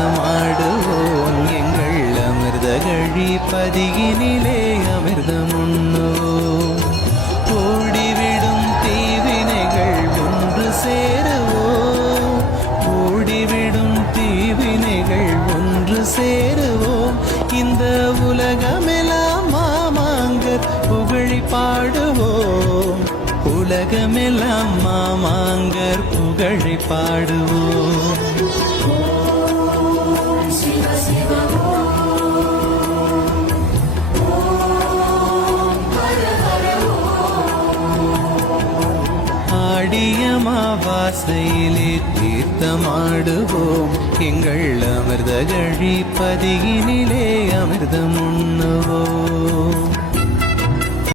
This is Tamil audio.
ஆட்டமாடுவோம் எங்கள் அமிர்த கழி பதிகினிலே அமிர்தமுண்ணுவோம் ஓடிவிடும் தீவினைகள் ஒன்று சேருவோம் ஓடிவிடும் தீவினைகள் ஒன்று சேருவோம் இந்த உலகமெல்லாம் மாமாங்கர் புகழி பாடுவோம். உலகமெல்லாம் மாமாங்கர் புகழை பாடுவோம். அமாவாசையிலே தீர்த்தமாடுவோம். எங்கள் அமிர்த கழி பதியினிலே அமிர்தம்